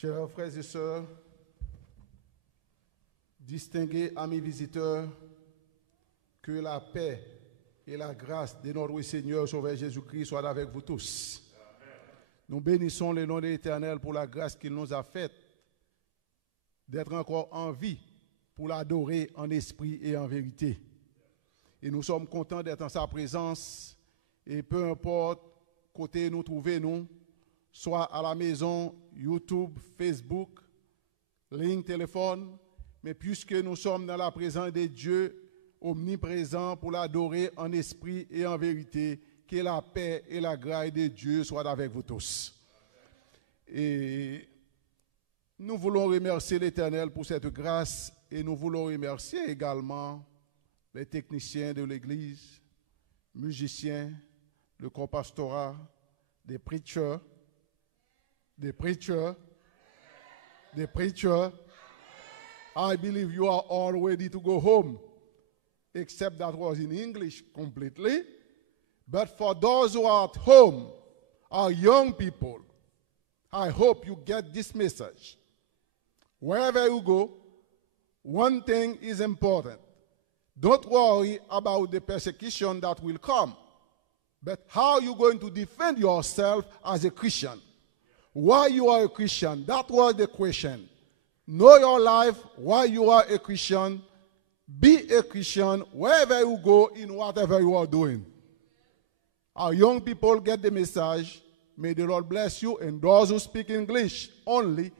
Chers frères et sœurs, distingués amis visiteurs, que la paix et la grâce de notre Seigneur Sauveur Jésus-Christ soient avec vous tous. Amen. Nous bénissons le nom de l'Éternel pour la grâce qu'il nous a faite d'être encore en vie pour l'adorer en esprit et en vérité. Et nous sommes contents d'être en sa présence et peu importe côté nous trouvons, soit à la maison, YouTube, Facebook, ligne téléphone, mais puisque nous sommes dans la présence de Dieu omniprésent pour l'adorer en esprit et en vérité, que la paix et la grâce de Dieu soient avec vous tous. Et nous voulons remercier l'Éternel pour cette grâce et nous voulons remercier également les techniciens de l'Église, musiciens, le corps pastoral, des preachers. I believe you are all ready to go home, except that was in English completely. But for those who are at home, our young people, I hope you get this message. Wherever you go, one thing is important. Don't worry about the persecution that will come, but how you're going to defend yourself as a Christian. Why you are a Christian? That was the question. Know your life, why you are a Christian. Be a Christian wherever you go, in whatever you are doing. Our young people get the message. May the Lord bless you. And those who speak English only,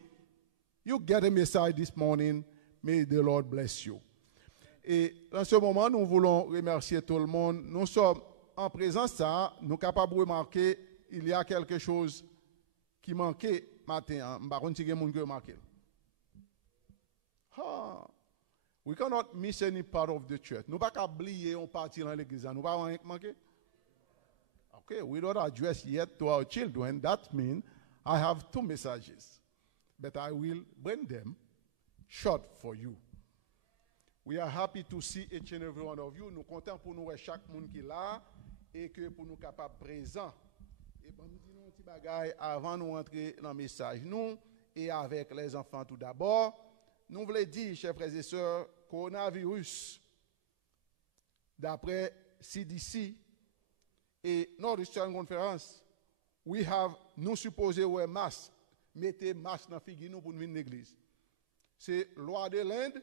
you get a message this morning. May the Lord bless you. Et dans ce moment, nous voulons remercier tout le monde. Nous sommes en présence ça, nous sommes capables de remarquer il y a quelque chose qui manquait matin. We cannot miss any part of the church. Nous ne pouvons pas oublier on partie dans l'église. Nous ne pouvons pas manquer. Okay, we don't address yet to our children. That means I have two messages, but I will bring them short for you. We are happy to see each and every one of you. Nous comptons pour nous chaque monde qui est là et que pour nous capables présents. Et bon, nous disons un petit bagaille avant de rentrer dans le message. Nous et avec les enfants tout d'abord, nous voulons dire, chers frères et sœurs, coronavirus, d'après CDC et notre Christian Conference, nous supposons wear masque, mettez masque dans la figure nous pour nous venir à l'église. C'est loi de l'Inde,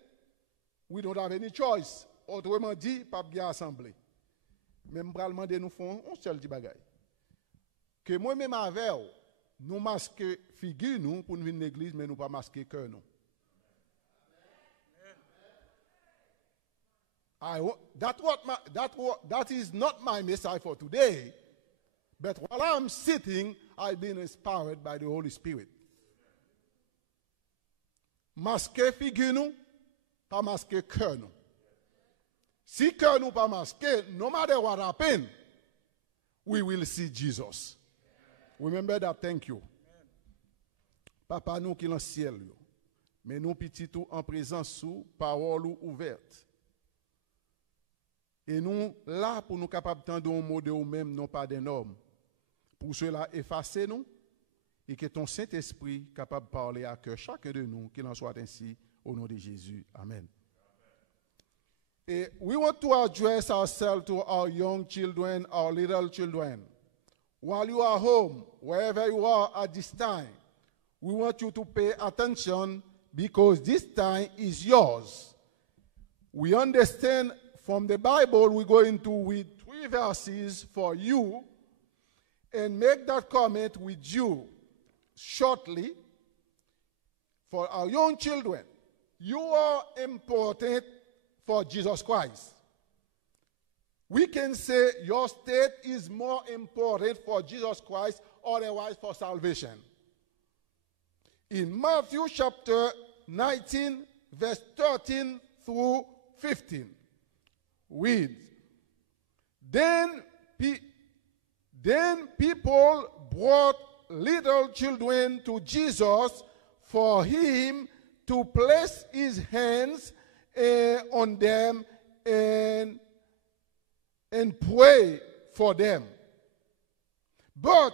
we don't have any choice. Autrement dit, pas bien assemblé. Même pour demander nous font un seul petit bagaille. Que moi-même avec nous masquons figure nous pour nous venir à l'église, mais nous pas masquer cœur nous. That is not my message for today, but while I'm sitting, I've been inspired by the Holy Spirit. Masquer figure nous, pas masquer cœur nous. Si cœur nous pas masqué, no matter what happens, we will see Jesus. Remember that, thank you. Papa nous qui est dans le ciel, mais nous petits tout en présence sous parole ouverte. Et nous, là, pour nous capables d'entendre un mot de nous-mêmes, non pas d'un homme. Pour cela, effacez-nous et que ton Saint-Esprit capable de parler à cœur chacun de nous, qu'il en soit ainsi, au nom de Jésus. Amen. Et we want to address ourselves to our young children, our little children. While you are home, wherever you are at this time, we want you to pay attention because this time is yours. We understand from the Bible, we're going to read 3 verses for you and make that comment with you shortly. For our young children, you are important for Jesus Christ. We can say your state is more important for Jesus Christ, otherwise for salvation. In Matthew chapter 19, verse 13 through 15. Read. Then people brought little children to Jesus for him to place his hands on them and pray for them. But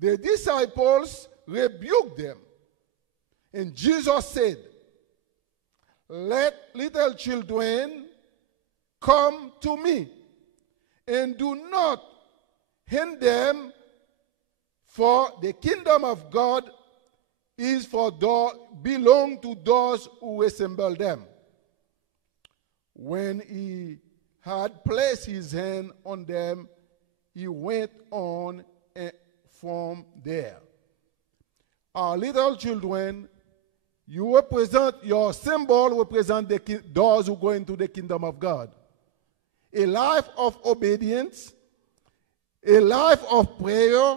the disciples rebuked them. And Jesus said, let little children come to me, and do not hinder them, for the kingdom of God is belong to those who assemble them. When he had placed his hand on them, he went on from there. Our little children, your symbol represent those who go into the kingdom of God. A life of obedience, a life of prayer.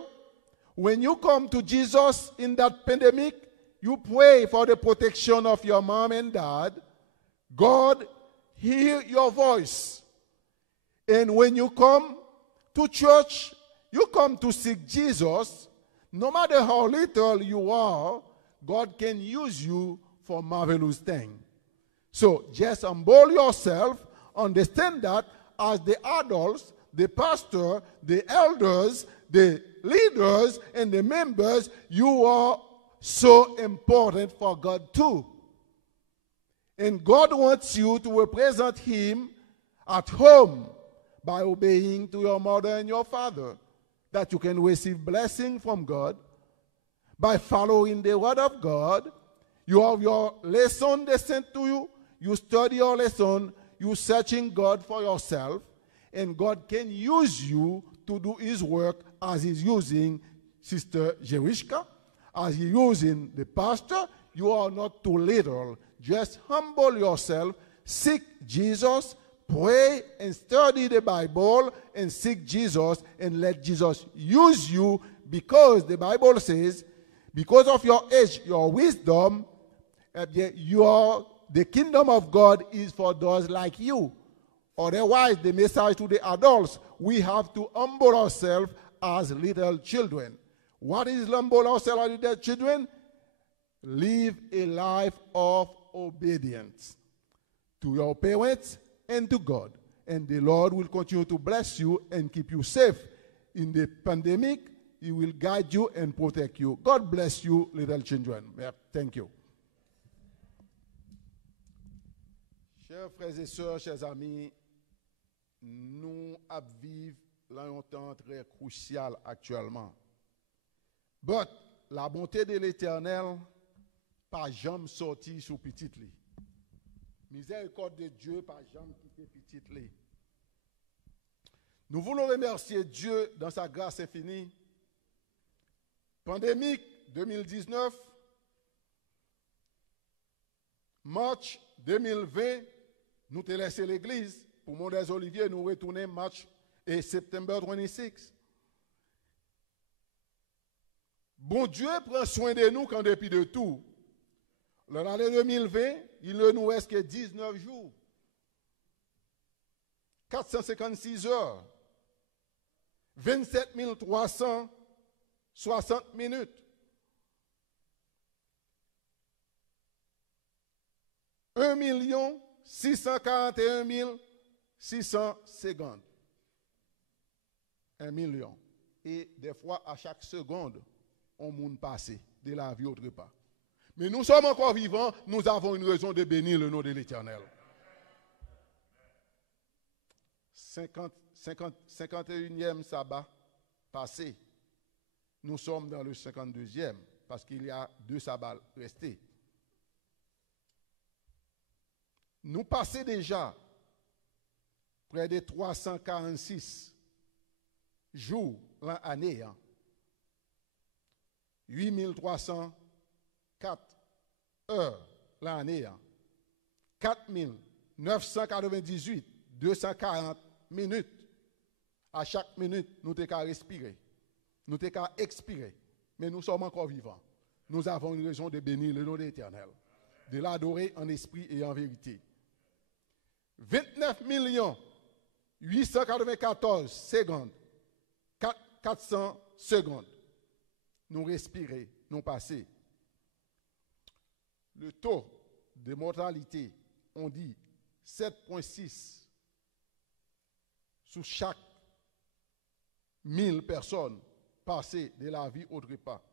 When you come to Jesus in that pandemic, you pray for the protection of your mom and dad. God hear your voice. And when you come to church, you come to seek Jesus. No matter how little you are, God can use you for marvelous things. So just humble yourself, understand that as the adults, the pastor, the elders, the leaders, and the members, you are so important for God too. And God wants you to represent Him at home by obeying to your mother and your father, that you can receive blessing from God. By following the word of God, you have your lesson they sent to you, you study your lesson, you searching God for yourself, and God can use you to do His work as He's using Sister Jerishka, as He's using the pastor. You are not too little. Just humble yourself, seek Jesus, pray and study the Bible, and seek Jesus, and let Jesus use you, because the Bible says, because of your age, your wisdom, the kingdom of God is for those like you. Otherwise, the message to the adults, we have to humble ourselves as little children. What is humble ourselves as little children? Live a life of obedience to your parents and to God. And the Lord will continue to bless you and keep you safe. In the pandemic, He will guide you and protect you. God bless you, little children. Thank you. Chers frères et sœurs, chers amis, nous vivons un temps très crucial actuellement. But la bonté de l'Éternel pas jamais sorti sous petit lit. Miséricorde de Dieu pas jamais quitté petit lit. Nous voulons remercier Dieu dans sa grâce infinie. Pandémique 2019, March 2020, nous te laissé l'église. Pour Mont des Oliviers, nous retournons March et September 26. Bon Dieu prend soin de nous quand depuis de tout. L'année 2020, il ne nous reste que 19 jours, 456 heures, 27 360 minutes. 1 641 600 secondes. 1 million. Et des fois, à chaque seconde, on monde passé de la vie autre part. Mais nous sommes encore vivants, nous avons une raison de bénir le nom de l'Éternel. 51e sabbat passé. Nous sommes dans le 52e parce qu'il y a 2 sabbats restés. Nous passons déjà près de 346 jours l'année. 8304 heures l'année. 4998, 240 minutes. À chaque minute, nous t'es qu'à respirer. Nous t'es qu'à expirer. Mais nous sommes encore vivants. Nous avons une raison de bénir le nom de l'Éternel. De l'adorer en esprit et en vérité. 29 894 secondes. 400 secondes. Nous respirer, nous passer. Le taux de mortalité, on dit 7,6 sous chaque 1000 personnes passées de la vie autre part.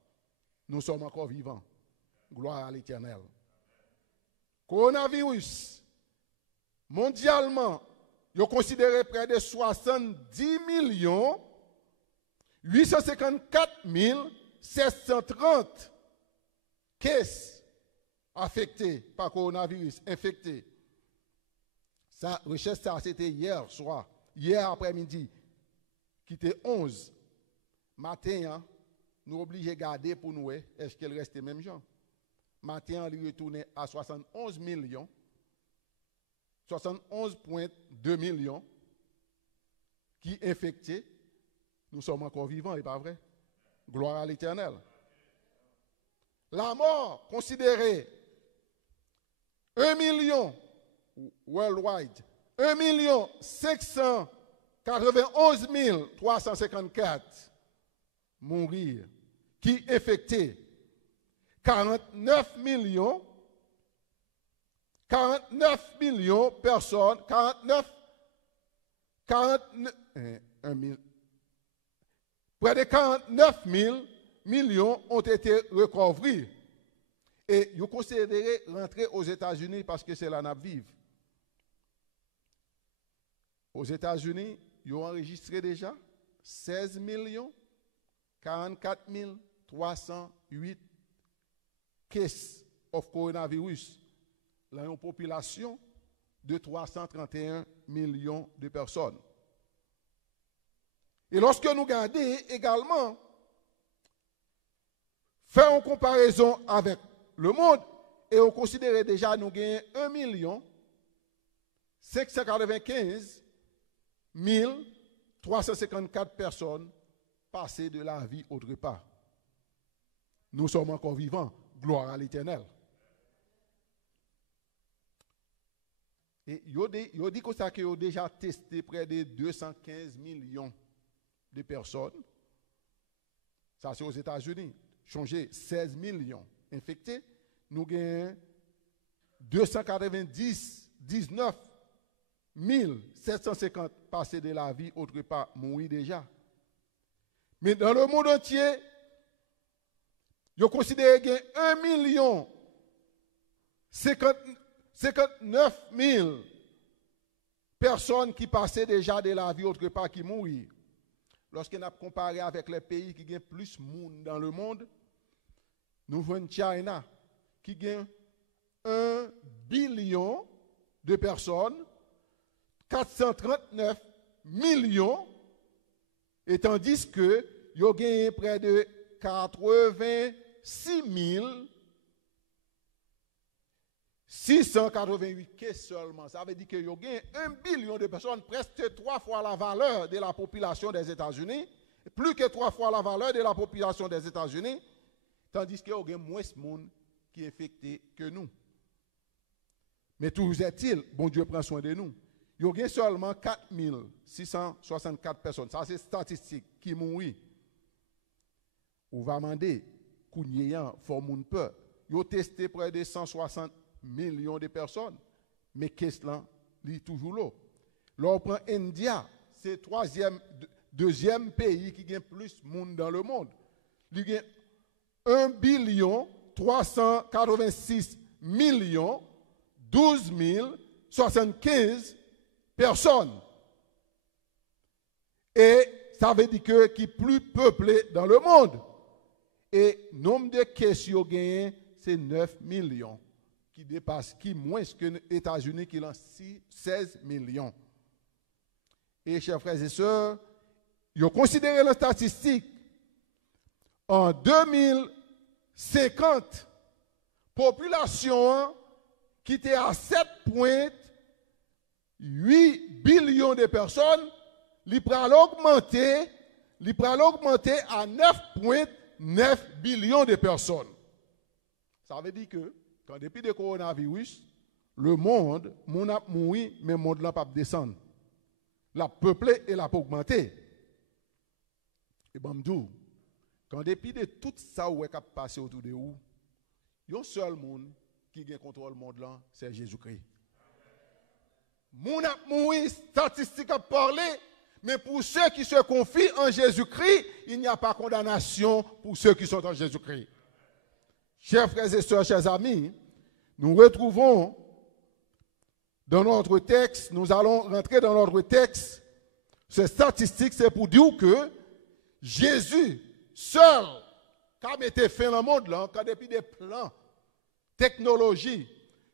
Nous sommes encore vivants. Gloire à l'Éternel. Coronavirus, mondialement, il est considéré près de 70 millions 854 730 cases affectées par coronavirus, infectés. Ça, recherche ça, c'était hier soir, hier après-midi, qui était 11. Matin, hein, nous obligés de garder pour nous, est-ce qu'elle reste même genre? Matin, on retourne à 71 millions, 71,2 millions qui infectés. Nous sommes encore vivants, n'est pas vrai? Gloire à l'Éternel. La mort considérée 1 million worldwide, 1 591 354 mourir, qui infectés. 49 millions personnes, 49 près de 49 000 millions ont été recouvrés. Et ils considéré rentrer aux États-Unis parce que c'est là qu'on vit. Aux États-Unis, ils ont enregistré déjà 16 44 308 cases of coronavirus. Là, une population de 331 millions de personnes. Et lorsque nous regardons également, faire une comparaison avec le monde, et on considère déjà nous gagnons 1 595 354 personnes passées de la vie autre part. Nous sommes encore vivants. Gloire à l'Éternel. Et il dit que ça qu'ils ont déjà testé près de 215 millions de personnes. Ça, c'est aux États-Unis. Changé 16 millions infectés. Nous avons 19 750 passés de la vie, autre part, mourir déjà. Mais dans le monde entier, ils considèrent qu'il y a 1 million 59 000 personnes qui passaient déjà de la vie, autre part, qui mourent. Lorsqu'on a comparé avec les pays qui ont plus de monde dans le monde, nous voyons China qui a 1 billion de personnes, 439 millions, et tandis que ils ont gagné près de 86 688 cas seulement. Ça veut dire qu'il y a 1 billion de personnes, presque 3 fois la valeur de la population des États-Unis, plus que 3 fois la valeur de la population des États-Unis, tandis qu'il y a moins de monde qui est infecté que nous. Mais toujours est-il, bon Dieu prend soin de nous. Il y a seulement 4 664 personnes, ça c'est statistique, qui mourent. On va demander, Kounyeyan, Formoun peur. Ils ont testé près de 160 millions de personnes, mais qu'est-ce là, il est toujours là. Là, on prend India, c'est le deuxième pays qui a plus de monde dans le monde. Il y a 1 billion 386 millions 12 075 personnes. Et ça veut dire que qui est plus peuplé dans le monde. Et le nombre de questions gagnées, c'est 9 millions. Qui dépasse, qui moins que les États-Unis qui lancent 16 millions. Et chers frères et sœurs, ils ont considéré la statistique. En 2050, population qui était à 7,8 billions de personnes, il pourra l'augmenter à 9,9 billions de personnes. Ça veut dire que, quand depuis le coronavirus, le monde a mouru, mais le monde n'a pas descendu. La peuplé et la augmenté. Et bon, quand depuis de tout ça où est passé autour de vous, il y a un seul monde qui a contrôle le monde là, c'est Jésus-Christ. Moun a mouru, statistique a parlé, mais pour ceux qui se confient en Jésus-Christ, il n'y a pas condamnation pour ceux qui sont en Jésus-Christ. Chers frères et sœurs, chers amis, nous retrouvons dans notre texte, nous allons rentrer dans notre texte. Ces statistiques, c'est pour dire que Jésus, seul, quand il était fait dans le monde, là, quand depuis des plans technologie,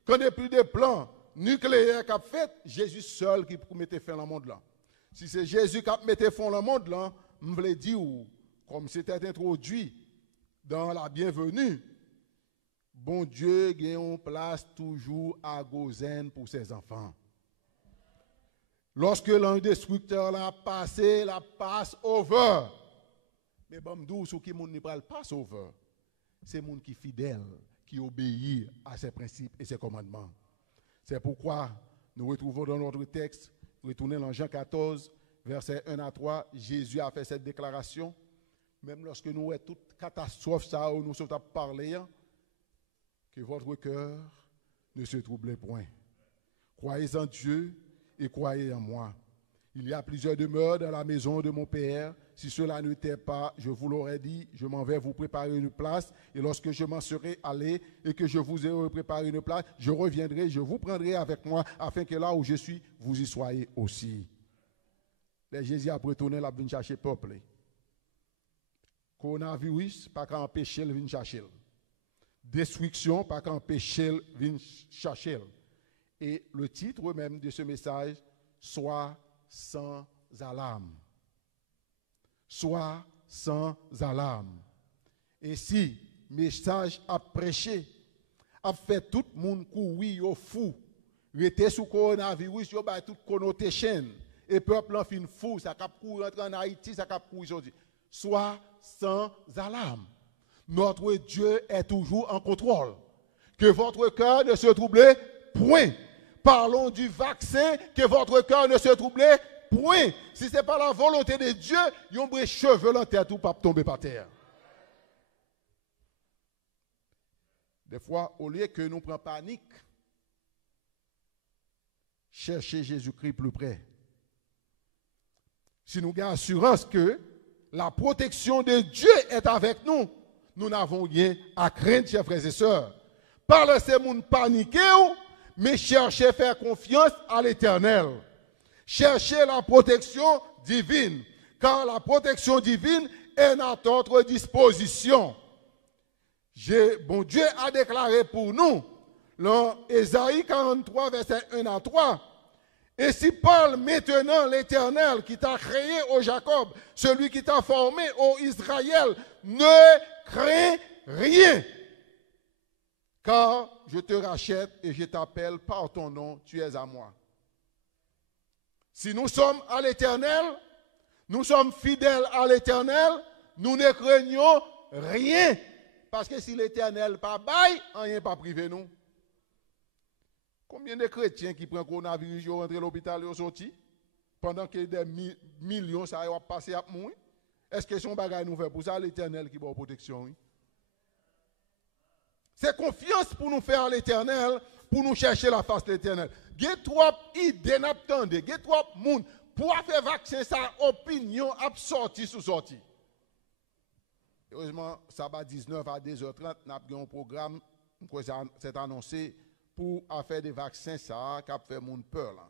quand depuis des plans nucléaires qu'a fait, Jésus seul qui mettait fin dans le monde là. Si c'est Jésus qui mettait fin dans le monde là, je voulais dire, comme c'était introduit dans la bienvenue, bon Dieu a une place toujours à Gozen pour ses enfants. Lorsque l'un destructeur l'a passé, la passe over. Mais bon, d'où ce qui ne pas le passe over, c'est le monde qui est fidèle, qui obéit à ses principes et ses commandements. C'est pourquoi nous retrouvons dans notre texte, retournez dans Jean 14, versets 1 à 3, Jésus a fait cette déclaration. Même lorsque nous avons toute catastrophe, ça, où nous sommes parlé, que votre cœur ne se trouble point. Croyez en Dieu et croyez en moi. Il y a plusieurs demeures dans la maison de mon Père. Si cela n'était pas, je vous l'aurais dit, je m'en vais vous préparer une place. Et lorsque je m'en serai allé et que je vous ai préparé une place, je reviendrai, je vous prendrai avec moi, afin que là où je suis, vous y soyez aussi. Les Jésus a retourné la vient chercher peuple. Coronavirus, pas qu'à empêcher le venir chercher. Destruction, pas qu'à empêcher le venir chercher. Et le titre même de ce message, soit sans alarme. Sois sans alarme. Et si message a prêché, a fait tout le monde courir au fou, rester sous coronavirus, il y a toute connotation. Et peuple en fin fou, ça cap courir entrer en Haïti, ça cap courir aujourd'hui. Sois sans alarme. Notre Dieu est toujours en contrôle. Que votre cœur ne se trouble point. Parlons du vaccin, que votre cœur ne se trouble point. Si ce n'est pas la volonté de Dieu, ils ont des cheveux en tête ou pas tomber par terre. Des fois, au lieu que nous prenions panique, cherchez Jésus-Christ plus près. Si nous avons assurance que la protection de Dieu est avec nous, nous n'avons rien à craindre, chers frères et sœurs. Pas laisser les gens paniquer, mais cherchez à faire confiance à l'Éternel. Cherchez la protection divine, car la protection divine est à notre disposition. Bon Dieu a déclaré pour nous, dans Ésaïe 43, verset 1 à 3, et si parle maintenant l'Éternel qui t'a créé au Jacob, celui qui t'a formé au Israël, ne crains rien, car je te rachète et je t'appelle par ton nom, tu es à moi. Si nous sommes à l'Éternel, nous sommes fidèles à l'Éternel, nous ne craignons rien. Parce que si l'Éternel pas bail, rien pas privé nous. Combien de chrétiens qui prennent coronavirus, ils rentrent à l'hôpital, ils sortent, pendant que des millions, ça va passer à mourir? Est-ce que son bagage nous fait pour ça, l'Éternel qui va en protection? Oui? C'est confiance pour nous faire à l'Éternel, pour nous chercher la face de l'Éternel. Il y a trois idées, il y a trois monde pour faire vaccin, sa opinion a sorti sous sorti. Heureusement, ça va 19 à 2h30, nous avons un programme, c'est annoncé, pour faire des vaccins, ça, qui a fait mon peur. Là.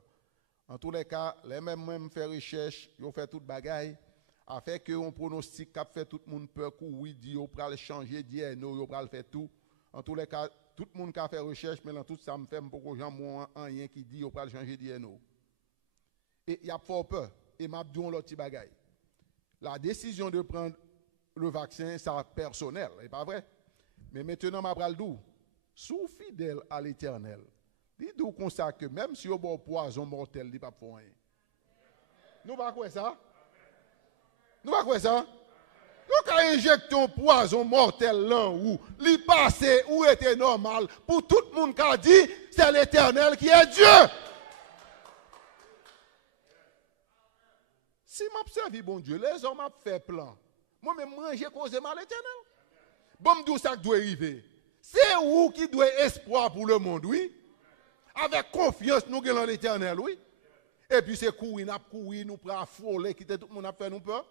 En tous les cas, les mêmes fait recherche, ils ont fait toute bagaille, afin que on pronostic qui a fait tout le monde peur, oui, dit, on va changer, dit, non, on va faire tout. En tous les cas, tout le monde qui a fait recherche, mais dans tout ça, me fait beaucoup de gens, moi, rien qui dit, on va changer, dit, non. Et il y a fort peur, et m'a dit, on l'autre petit bagaille. La décision de prendre le vaccin, c'est personnel, c'est pas vrai? Mais maintenant, m'a pral dou. Sous fidèle à l'Éternel, dis-nous comme ça que même si on a un poison mortel, il ne va pas faire rien. Nous pas quoi ça? Nous pas quoi ça? Nous avons injecté un poison mortel là où il passé où était normal pour tout le monde qui a dit c'est l'Éternel qui est Dieu. Si m'observe bon Dieu, les hommes ont fait plan. Moi-même, manger cause mal l'Éternel. Bon, d'où ça doit arriver? C'est où qui doit espoir pour le monde, oui? Avec confiance, nous gagnons l'Éternel, oui? Et puis c'est courir, nous prenons frôler, quitter tout le monde a fait nous peur.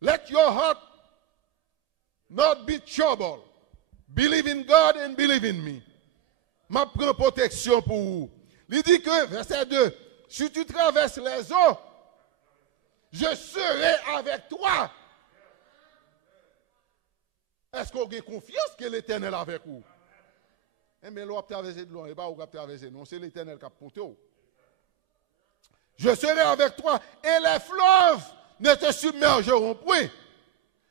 Let your heart not be troubled. Believe in God and believe in me. Ma prends protection pour vous. Il dit que, verset 2, si tu traverses les eaux, je serai avec toi. Est-ce qu'on a confiance que l'Éternel est avec vous? Mais l'eau a traversé de l'eau, et pas où a traversé, non, c'est l'Éternel qui a porté. Je serai avec toi, et les fleuves ne te submergeront point.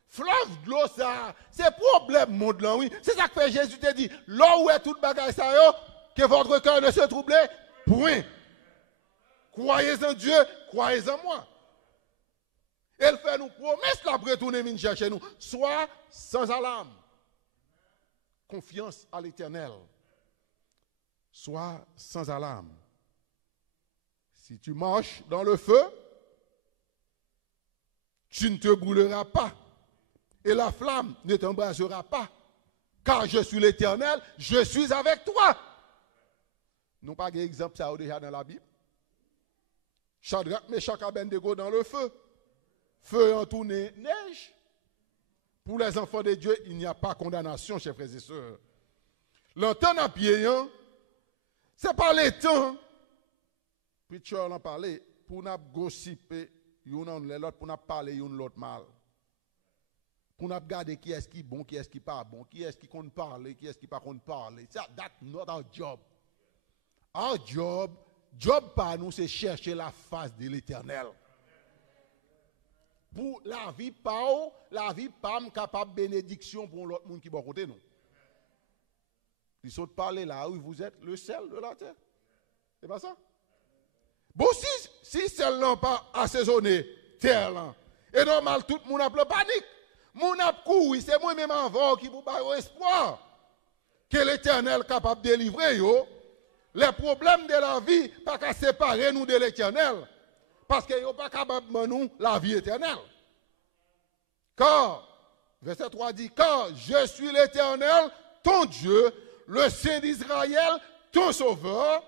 Fleuve de l'eau, ça, c'est problème, monde là, oui. C'est ça que fait Jésus te dit, là où est tout le bagage, ça, que votre cœur ne se trouble, point. Croyez en Dieu, croyez en moi. Elle fait nous promesses là pour retourner venir chercher nous. Sois sans alarme. Confiance à l'Éternel. Sois sans alarme. Si tu marches dans le feu, tu ne te brûleras pas. Et la flamme ne t'embrasera pas. Car je suis l'Éternel, je suis avec toi. Nous pas d'exemple ça déjà dans la Bible. Shadrach, Meshach, Abednego dans le feu. Feu entourné, neige. Pour les enfants de Dieu, il n'y a pas condamnation, chers frères et sœurs. L'entendre à pied, hein, c'est pas le temps. Preacher en parler pour nous gossiper, l'autre pour nous parler l'autre mal. Pour nous regarder qui est-ce qui est bon, qui est-ce qui n'est pas bon, qui est-ce qui compte parler, qui est-ce qui ne compte pas parler. That's not our job. Our job par nous, c'est chercher la face de l'Éternel. Pour la vie pas capable de bénédiction pour l'autre monde qui est à côté nous. Ils sont parler là où vous êtes le sel de la terre. C'est pas ça? Bon, si sel n'a pas assaisonné terre là, et normal, tout le monde a plein panique. Mon a couru, c'est moi-même avant qui vous parle espoir que l'Éternel est capable de délivrer yo. Les problèmes de la vie, pas qu'à séparer nous de l'Éternel. Parce qu'il n'est pas capable de nous la vie éternelle. Car, verset 3 dit, car je suis l'Éternel, ton Dieu, le Saint d'Israël, ton Sauveur.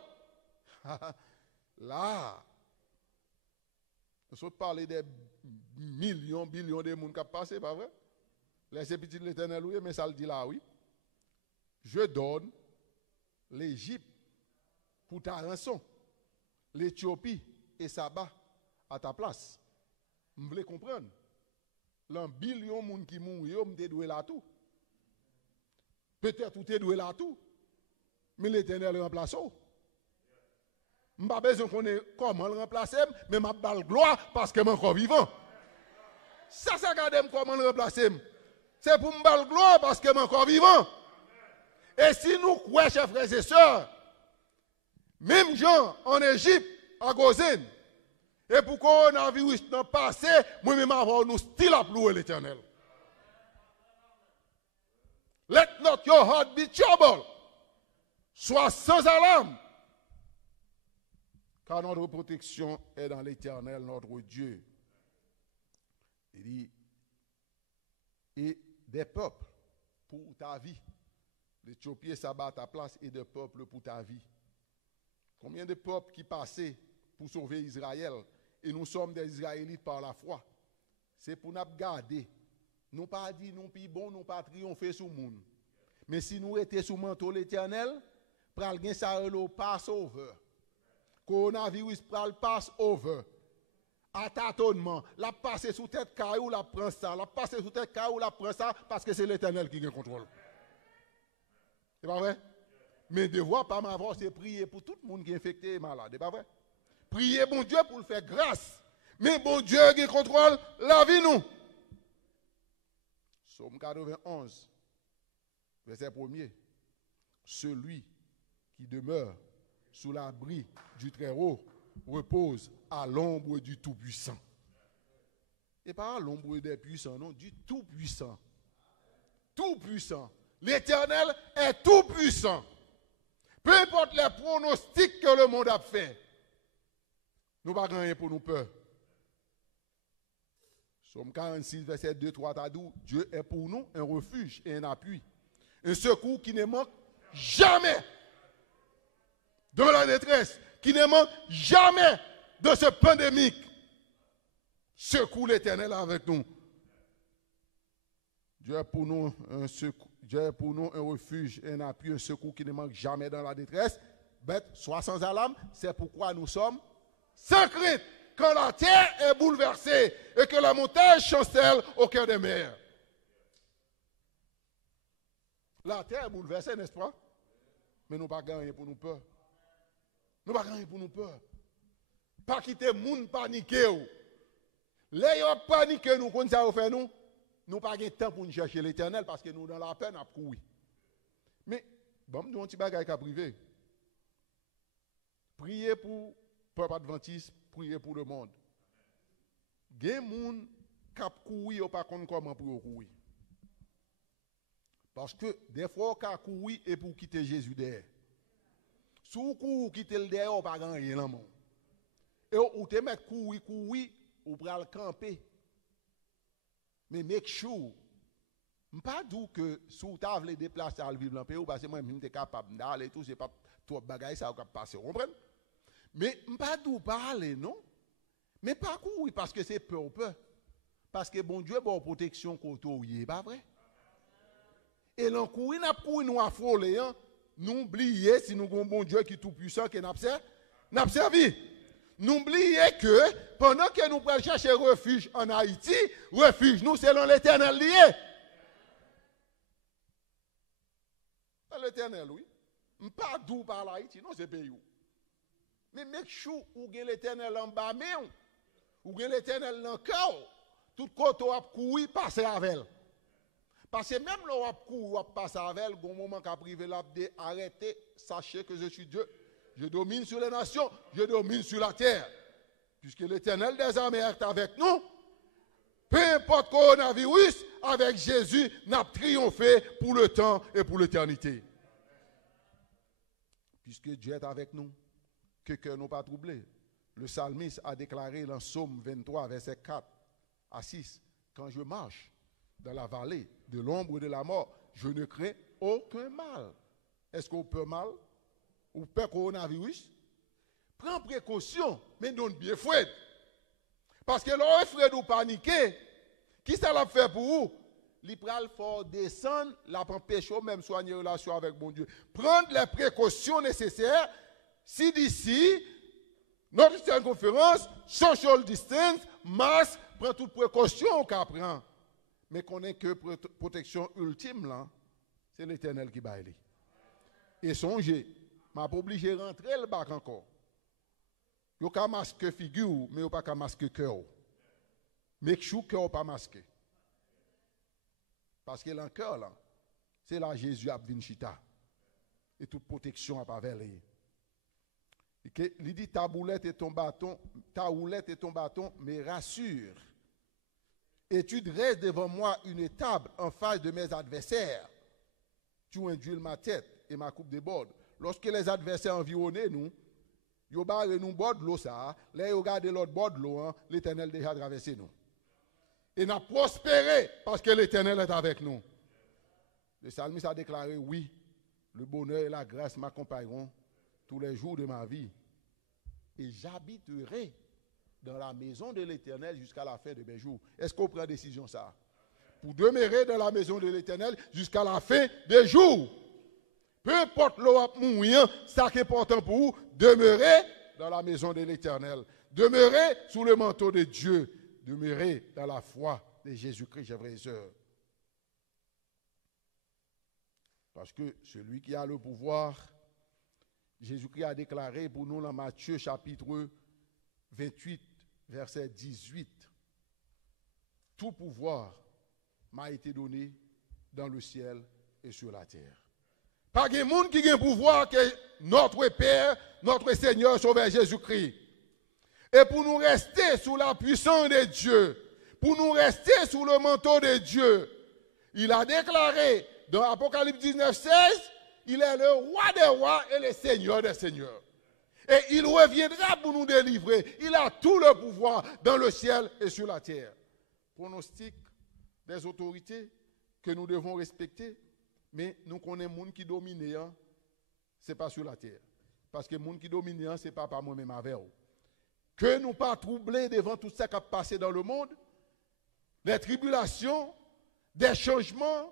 Là, nous sommes parlé des millions, billions de monde qui ont passé, pas vrai? Laissez petit l'Éternel, oui, mais ça le dit là, oui. Je donne l'Égypte pour ta rançon, l'Éthiopie et Saba à ta place. Vous voulez comprendre? L'un billion de monde qui mourent, je doué là tout. Peut-être tout est doué là tout. Mais l'Éternel remplace. Je n'ai pas besoin de connaître comment le remplacer, mais je vais le gloire parce que je suis encore vivant. Ça, regardez comment le remplacer. C'est pour me le gloire parce que je suis encore vivant. Et si nous croyons, chers frères et sœurs, même gens en Égypte, à Gozen, et pour coronavirus n'a passé, moi-même avoir nous still à louer l'Éternel. Let not your heart be troubled. Sois sans alarme. Car notre protection est dans l'Éternel, notre Dieu. Il dit, et des peuples pour ta vie. L'Éthiopie s'abat à ta place et des peuples pour ta vie. Combien de peuples qui passaient pour sauver Israël et nous sommes des Israélites par la foi. C'est pour nous garder. Nous pas dit nous plus bon, nous pas triompher sur le monde. Mais si nous étions sous manteau l'Éternel, pral gen ça le pass over. Coronavirus pral pass over. À tâtonnement, la passer sous tête caillou, la prend ça, la passer sous tête caillou, la prend ça parce que c'est l'Éternel qui a le contrôle. C'est pas vrai? Mais devoir pas m'avoir, c'est prier pour tout le monde qui est infecté et malade. C'est pas vrai? Priez bon Dieu pour le faire grâce. Mais bon Dieu qui contrôle la vie nous. Psaume 91, verset 1er. Celui qui demeure sous l'abri du Très-Haut repose à l'ombre du Tout-Puissant. Et pas à l'ombre des puissants, non, du Tout-Puissant. Tout-Puissant. L'Éternel est tout-puissant. Peu importe les pronostics que le monde a fait, nous n'avons pas rien pour nous peur. Psaume 46, verset 2, 3 à 12. Dieu est pour nous un refuge et un appui. Un secours qui ne manque jamais dans la détresse, qui ne manque jamais de ce pandémique. Secours l'Éternel avec nous. Dieu est pour nous Dieu est pour nous un refuge, un appui, un secours qui ne manque jamais dans la détresse. Bête, sois sans alarme, c'est pourquoi nous sommes sans crainte quand la terre est bouleversée et que la montagne chancelle au cœur des mers. La terre est bouleversée, n'est-ce pas? Mais nous ne pas gagner pour nous peur. Nous ne pas gagner pour nous peur. Pas quitter le monde paniquer. Les gens paniquer nous, comme ça, fait nous. Nous n'avons pas de temps pour nous chercher l'Éternel parce que nous, dans la peine, nous avons couru. Mais, bon, nous avons un petit bagage à priver. Priez pour le peuple adventiste, priez pour le monde. Il y a des gens qui ont couru, ils ne pas comment pour courir. Parce que des fois, on a couru et pour quitter Jésus derrière. Si vous courez quitter le derrière, on ne pas gagner là. Et vous te mettez courir, vous pouvez le camper. Mais make sure, je ne pas dire que si vous avez déplacé à vivre dans le pays, parce que moi, je suis capable d'aller, tout, c'est pas trop de bagages, ça va passer, vous comprenez? Mais je ne pas dire parler, non? Mais pas courir parce que c'est peur. Parce que bon Dieu, bon protection contre vous, pas vrai? Et l'on courir, nous affoler, hein? Nous oublions, si nous avons un bon Dieu qui est tout puissant, qui n'a servi. N'oubliez que pendant que nous pouvons chercher refuge en Haïti, refuge nous selon l'Éternel lié. L'Éternel, oui. Pas d'où par l'Haïti, non, c'est pays où. Mais make sure où l'Éternel en bas, où l'Éternel en cœur, tout côté où courir, passer avec elle. Parce que même là où courir, passer avec elle, au moment qu'a privé l'abdé, arrêtez, sachez que je suis Dieu. Je domine sur les nations, je domine sur la terre. Puisque l'Éternel des armées est avec nous, peu importe coronavirus, avec Jésus, n'a triomphé pour le temps et pour l'éternité. Puisque Dieu est avec nous, que cœur nous pas troublé. Le psalmiste a déclaré dans Psaume 23, verset 4 à 6, quand je marche dans la vallée de l'ombre de la mort, je ne crains aucun mal. Est-ce qu'on peut mal? Ou peur coronavirus? Prends précaution, mais donne bien Fred. Parce que l'on Fred ou paniquer, qui ça l'a fait pour vous? L'Ipral faut descendre, la empêcher même soigner relation avec mon Dieu. Prendre les précautions nécessaires. Si d'ici, notre conférence, social distance, masque, prend toute précaution qu'on prend. Mais qu'on n'ait que protection ultime là, c'est l'Éternel qui baille. Et songez, m'a pas obligé de rentrer le bac encore. Yo ka masque figure, mais yo pas ka masque cœur. Make sure cœur pas masqué. Parce que l'encore là, c'est là Jésus a vinchita. Et toute protection a pas veillé. Il dit ta houlette et ton bâton me rassure. Et tu dresses devant moi une table en face de mes adversaires. Tu induis ma tête et ma coupe déborde. Lorsque les adversaires environnaient nous, ils barrent nous bord de l'eau ça, là ils regardent l'autre bord de l'eau, hein, l'Éternel déjà traversé nous. Et n'a prospéré parce que l'Éternel est avec nous. Le psalmiste a déclaré, oui, le bonheur et la grâce m'accompagneront tous les jours de ma vie. Et j'habiterai dans la maison de l'Éternel jusqu'à la fin de mes jours. Est-ce qu'on prend décision ça? Pour demeurer dans la maison de l'Éternel jusqu'à la fin des jours. Peu importe l'eau mouillant, ça qui est important pour vous, demeurez dans la maison de l'Éternel. Demeurez sous le manteau de Dieu. Demeurez dans la foi de Jésus-Christ, chers frères et sœurs. Parce que celui qui a le pouvoir, Jésus-Christ a déclaré pour nous dans Matthieu chapitre 28, verset 18. Tout pouvoir m'a été donné dans le ciel et sur la terre. Pas de monde qui a un pouvoir que notre Père, notre Seigneur Sauveur Jésus-Christ. Et pour nous rester sous la puissance de Dieu, pour nous rester sous le manteau de Dieu, il a déclaré dans Apocalypse 19, 16, il est le roi des rois et le Seigneur des seigneurs. Et il reviendra pour nous délivrer. Il a tout le pouvoir dans le ciel et sur la terre. Pronostic des autorités que nous devons respecter, mais nous connaissons les gens qui dominent, ce n'est pas sur la terre. Parce que les gens qui dominent, ce n'est pas par moi-même avec eux. Que nous pas troubler devant tout ça qui a passé dans le monde, les tribulations, des changements,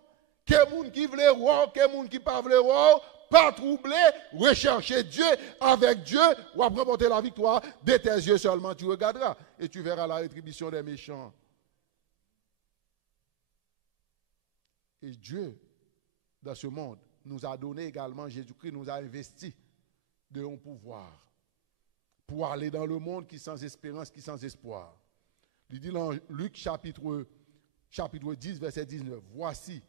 Que moun qui veut voir, que moun qui pas veut voir, pas troubler, rechercher Dieu, avec Dieu, ou après porter la victoire, de tes yeux seulement tu regarderas, et tu verras la rétribution des méchants. Et Dieu, dans ce monde, nous a donné également, Jésus-Christ nous a investi de un pouvoir pour aller dans le monde qui sans espérance, qui sans espoir. Il dit dans Luc chapitre 10, verset 19, « Voici,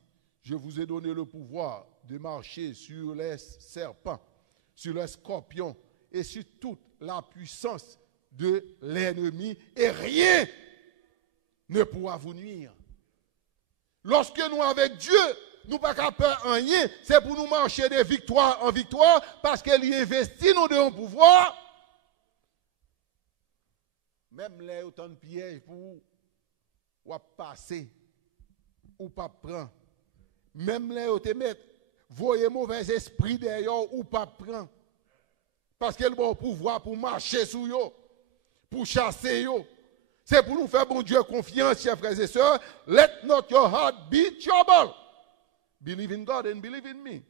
je vous ai donné le pouvoir de marcher sur les serpents, sur les scorpions et sur toute la puissance de l'ennemi, et rien ne pourra vous nuire. » Lorsque nous, avec Dieu, nous pas qu'à peur en rien, c'est pour nous marcher de victoire en victoire, parce qu'il investit nous de un pouvoir. Même les autant de pièges pour ou passer ou pas prendre. Même les autres mettre voyez mauvais esprit derrière ou pas prendre. Parce qu'il a un pouvoir pour marcher sur eux, pour chasser eux. C'est pour nous faire, bon Dieu, confiance, chers frères et sœurs. Let not your heart be troubled. Believe in God and believe in me.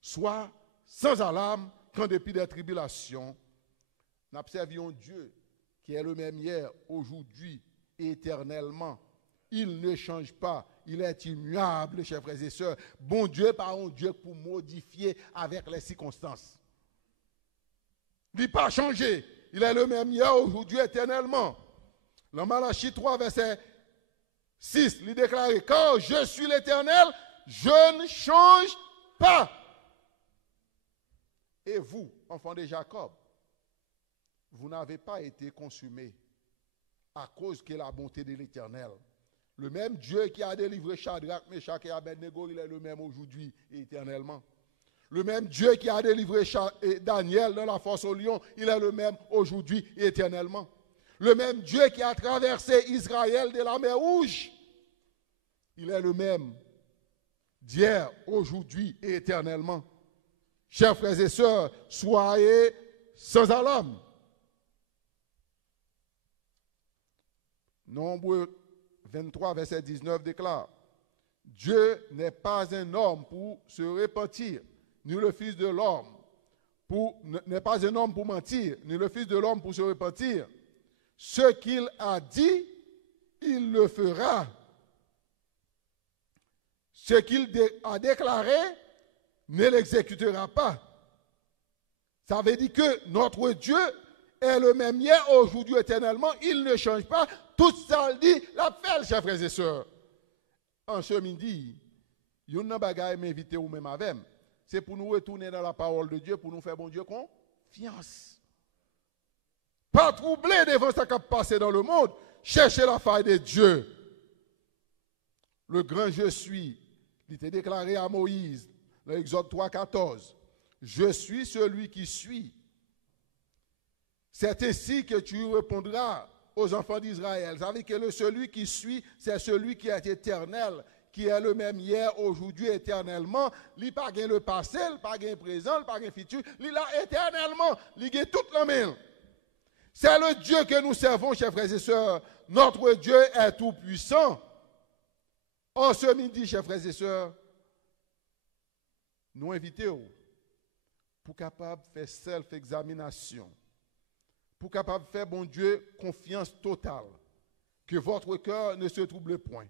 Sois sans alarme quand depuis des tribulations, nous observions Dieu qui est le même hier, aujourd'hui et éternellement. Il ne change pas. Il est immuable, chers frères et sœurs. Bon Dieu, pas un Dieu pour modifier avec les circonstances. Il n'a pas changé. Il est le même hier, aujourd'hui, éternellement. Dans Malachie 3, verset 6, il déclare, « Quand je suis l'Éternel, je ne change pas. » Et vous, enfants de Jacob, vous n'avez pas été consumés à cause de la bonté de l'Éternel. Le même Dieu qui a délivré Shadrach, Meshach et Abednego, il est le même aujourd'hui et éternellement. Le même Dieu qui a délivré Daniel dans la fosse au lion, il est le même aujourd'hui et éternellement. Le même Dieu qui a traversé Israël de la mer Rouge, il est le même d'hier, aujourd'hui et éternellement. Chers frères et sœurs, soyez sans alarme. Nombre 23, verset 19 déclare, « Dieu n'est pas un homme pour se repentir, ni le Fils de l'homme n'est pas un homme pour mentir, ni le Fils de l'homme pour se repentir. Ce qu'il a dit, il le fera. Ce qu'il a déclaré, ne l'exécutera pas. » Ça veut dire que notre Dieu est le même hier, aujourd'hui, éternellement. Il ne change pas. Tout ça, il dit, la fait, chers frères et sœurs. En ce midi, il y a une bagaille m'inviter ou même avec. C'est pour nous retourner dans la parole de Dieu, pour nous faire bon Dieu confiance. Pas troubler devant ce qui a passé dans le monde. Cherchez la faille de Dieu. Le grand je suis, il était déclaré à Moïse, dans Exode 3, 14. Je suis celui qui suis. C'est ainsi que tu répondras aux enfants d'Israël. Vous savez que celui qui suit, c'est celui qui est éternel, qui est le même hier, aujourd'hui, éternellement. Il n'a pas le passé, il n'a pas le présent, il n'a pas le futur. Il a éternellement, il a toute la main. C'est le Dieu que nous servons, chers frères et sœurs. Notre Dieu est tout puissant. En ce midi, chers frères et sœurs, nous invitons pour capable faire self-examination, pour capable faire, bon Dieu, confiance totale, que votre cœur ne se trouble point.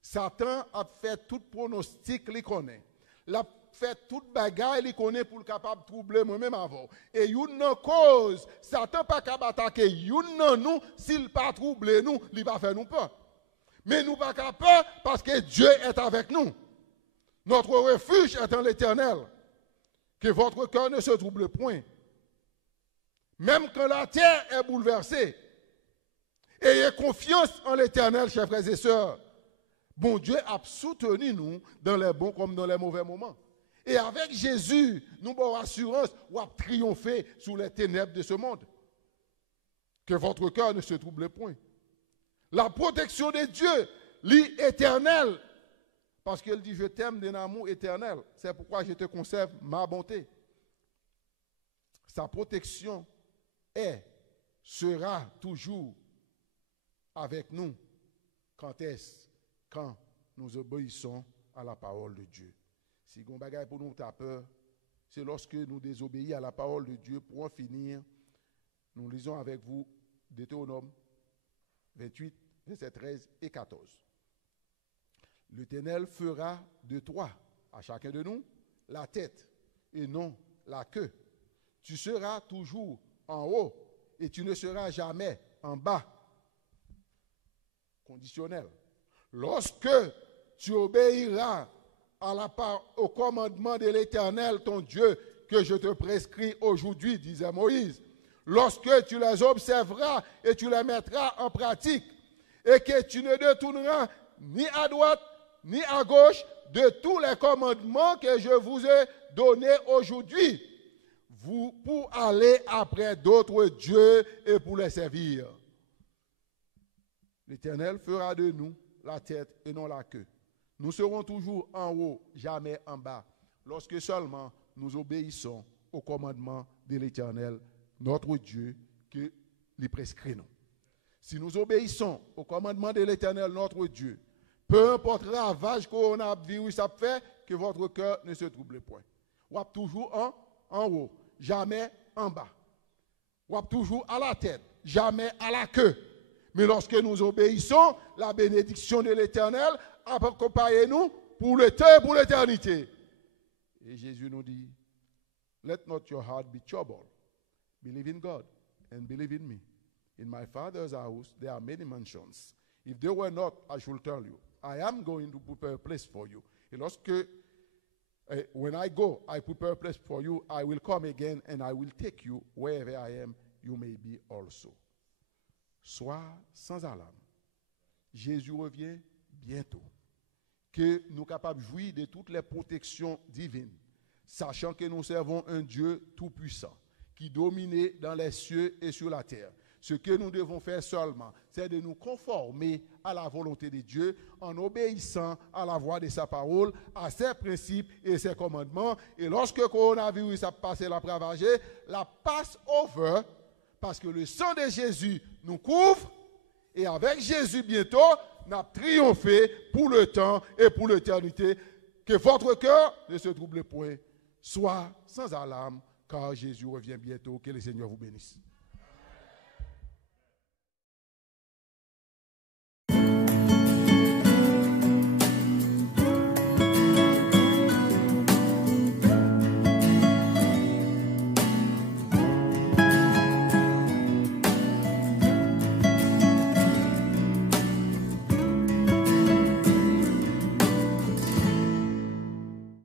Satan a fait tout pronostic qu'il connaît. Il a fait toute bagaille qu'il connaît pour le capable de troubler moi-même avant. Et une cause, Satan pas capable d'attaquer nous s'il pas troubler nous, il va faire nous peur. Mais nous pas capable parce que Dieu est avec nous. Notre refuge est en l'Éternel. Que votre cœur ne se trouble point. Même quand la terre est bouleversée, ayez confiance en l'Éternel, chers frères et sœurs. Bon Dieu a soutenu nous dans les bons comme dans les mauvais moments. Et avec Jésus, nous avons assurance ou à triompher sous les ténèbres de ce monde. Que votre cœur ne se trouble point. La protection de Dieu, l'éternel, parce qu'il dit, je t'aime d'un amour éternel. C'est pourquoi je te conserve ma bonté. Sa protection sera toujours avec nous. Quand nous obéissons à la parole de Dieu. Si on bagaille pour nous t'as peur, c'est lorsque nous désobéissons à la parole de Dieu. Pour en finir, nous lisons avec vous Deutéronome 28, versets 13 et 14. L'Éternel fera de toi, à chacun de nous, la tête et non la queue. Tu seras toujours en haut et tu ne seras jamais en bas. Conditionnel. Lorsque tu obéiras au commandement de l'Éternel, ton Dieu, que je te prescris aujourd'hui, disait Moïse, lorsque tu les observeras et tu les mettras en pratique, et que tu ne détourneras ni à droite ni à gauche de tous les commandements que je vous ai donnés aujourd'hui, pour aller après d'autres dieux et pour les servir. L'Éternel fera de nous la tête et non la queue. Nous serons toujours en haut, jamais en bas, lorsque seulement nous obéissons au commandement de l'Éternel, notre Dieu, que lui prescrit nous. Si nous obéissons au commandement de l'Éternel, notre Dieu, peu importe le ravage que coronavirus a fait, que votre cœur ne se trouble point. Vous êtes toujours en haut, jamais en bas. Vous êtes toujours à la tête, jamais à la queue. Mais lorsque nous obéissons, la bénédiction de l'Éternel accompagne nous pour le temps et pour l'éternité. Et Jésus nous dit, let not your heart be troubled. Believe in God and believe in me. In my Father's house there are many mansions. If there were not, I should tell you. I am going to prepare a place for you. Et lorsque, when I go, I prepare a place for you, I will come again and I will take you wherever I am, you may be also. Sois sans alarme. Jésus revient bientôt. Que nous capables de jouir de toutes les protections divines, sachant que nous servons un Dieu tout-puissant, qui domine dans les cieux et sur la terre. Ce que nous devons faire seulement, c'est de nous conformer à la volonté de Dieu en obéissant à la voix de sa parole, à ses principes et ses commandements. Et lorsque le coronavirus a passé la ravagée, la passe over, parce que le sang de Jésus nous couvre, et avec Jésus bientôt, nous avons triomphé pour le temps et pour l'éternité. Que votre cœur ne se trouble point, soit sans alarme, car Jésus revient bientôt. Que le Seigneur vous bénisse.